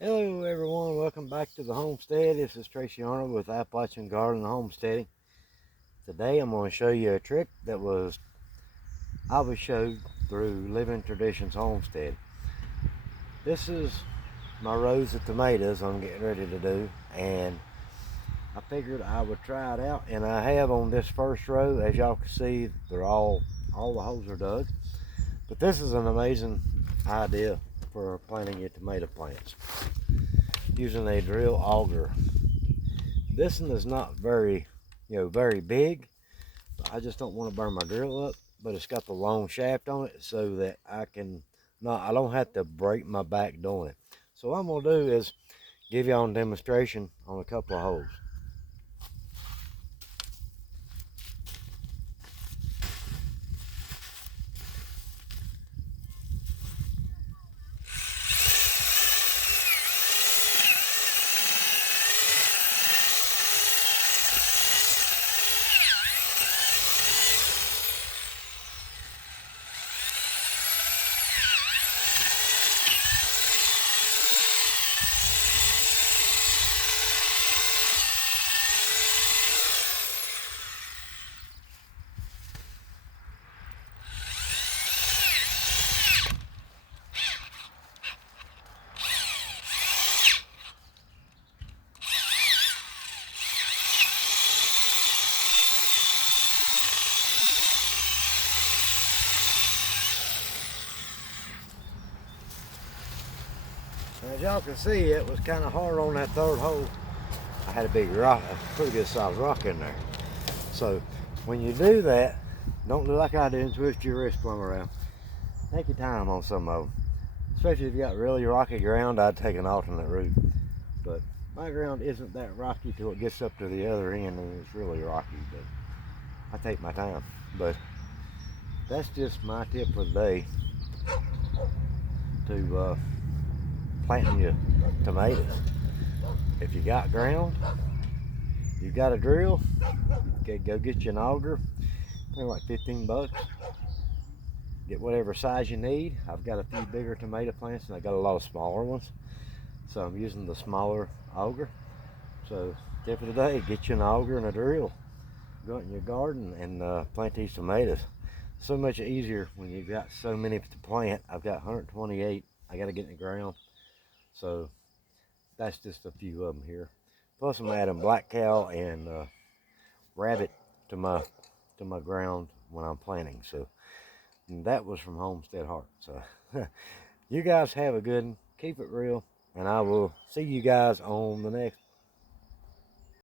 Hello everyone, welcome back to the homestead. This is Tracy Arnold with Appalachian Garden and Homesteading. Today I'm going to show you a trick that I was showed through Living Traditions Homestead. This is my rows of tomatoes I'm getting ready to do, and I figured I would try it out, and I have on this first row. As y'all can see, they're all the holes are dug. But this is an amazing idea for planting your tomato plants using a drill auger. This one is not very big. I just don't want to burn my drill up, but it's got the long shaft on it so that I don't have to break my back doing it. So what I'm gonna do is give y'all a demonstration on a couple of holes. As y'all can see, it was kind of hard on that third hole. I had a big rock, a pretty good sized rock in there. So when you do that, don't do like I do and twist your wrist plumb around. Take your time on some of them. Especially if you got really rocky ground, I'd take an alternate route. But my ground isn't that rocky till it gets up to the other end and it's really rocky, but I take my time. But that's just my tip for the day to planting your tomatoes. If you got ground, you got a drill, okay, go get you an auger. They're like 15 bucks. Get whatever size you need. I've got a few bigger tomato plants and I got a lot of smaller ones, so I'm using the smaller auger. So tip of the day, get you an auger and a drill. Go out in your garden and plant these tomatoes. So much easier when you've got so many to plant. I've got 128 I got to get in the ground, so that's just a few of them here. Plus I'm adding black cow and rabbit to my ground when I'm planting. So that was from Homestead Heart. So you guys have a good one. Keep it real, and I will see you guys on the next